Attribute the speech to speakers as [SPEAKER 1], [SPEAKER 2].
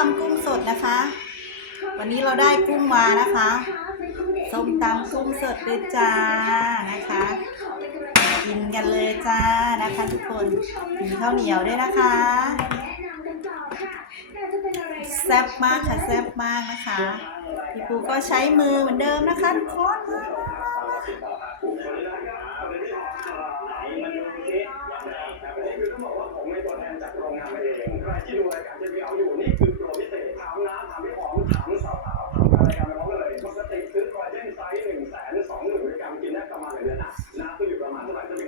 [SPEAKER 1] ตำกุ้งสดนะคะ วันนี้เราได้กุ้งมานะคะส้มตำกุ้งสดเลยจ้านะคะ กินกันเลยจ้านะคะ ทุกคนมีข้าวเหนียวด้วยนะคะแซ่บมากค่ะแซ่บมากนะคะพี่ปูก็ใช้มือเหมือนเดิมนะคะทุกคน